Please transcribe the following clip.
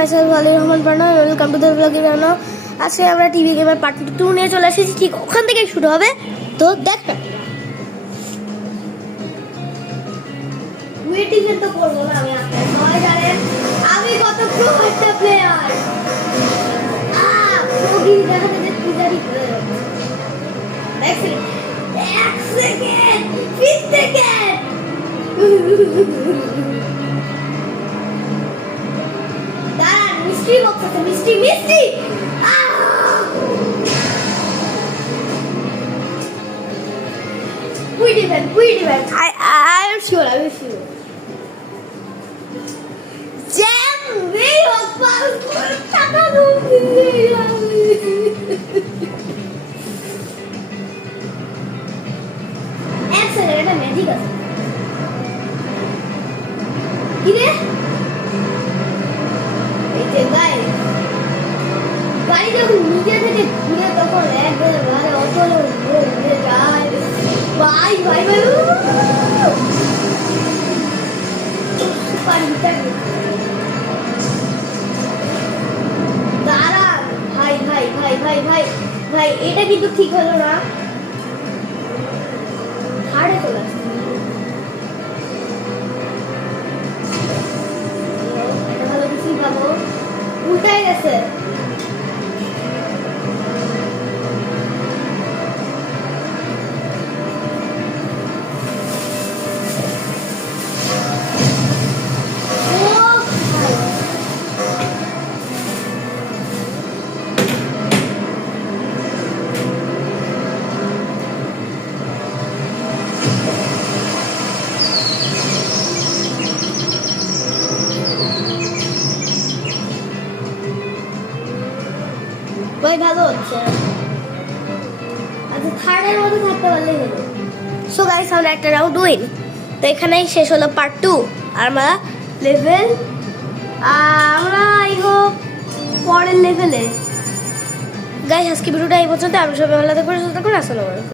Myself Ali Rahman Panna, welcome to the blog Rana. আজকে আমরা TV গেমের পার্ট 2 নিয়ে চলে এসেছি, ঠিক ওখান থেকেই শুরু হবে। তো দেখ ওয়েটিং তো করবো না আমি, আপনারা সবাই জানেন আমি কত প্রো একটা প্লেয়ার। প্রোগি দেখাতে যে পূজারি দেখছেন 1 সেকেন্ড 5 সেকেন্ড দাঁড়ান, মিষ্টি বক্স মিষ্টি মিষ্টি We defend. I'm sure. Jam, we are powerful. Taka Excellent, এটা ম্যাজিক আছে। কি রে? এই যে গাড়ি যখন নিজে থেকে ঘুরে তখন একবারে ভালো অটো ঘুরে যায়। ভাই দাঁড়ান ভাই এটা কিন্তু ঠিক হলো না। থার্ডে চলে আসছে, এটা ভালো কিছুই পাবো। উল্টাই গেছে। ভাই ভালো হচ্ছে। আচ্ছা থার্ডের মধ্যে থাকতে পারলেই হলো। সো গাইস, আমরা একটা রাউন্ড উইন। তো এখানেই শেষ হলো পার্ট 2। আর আমরা লেভেল আই হোপ পরের লেভেলে। গাইস আজকে ভিডিওটা এই পর্যন্ত। আমি সবাই ভালো থাকবেন, সুস্থ থাকবেন। আসসালামু আলাইকুম।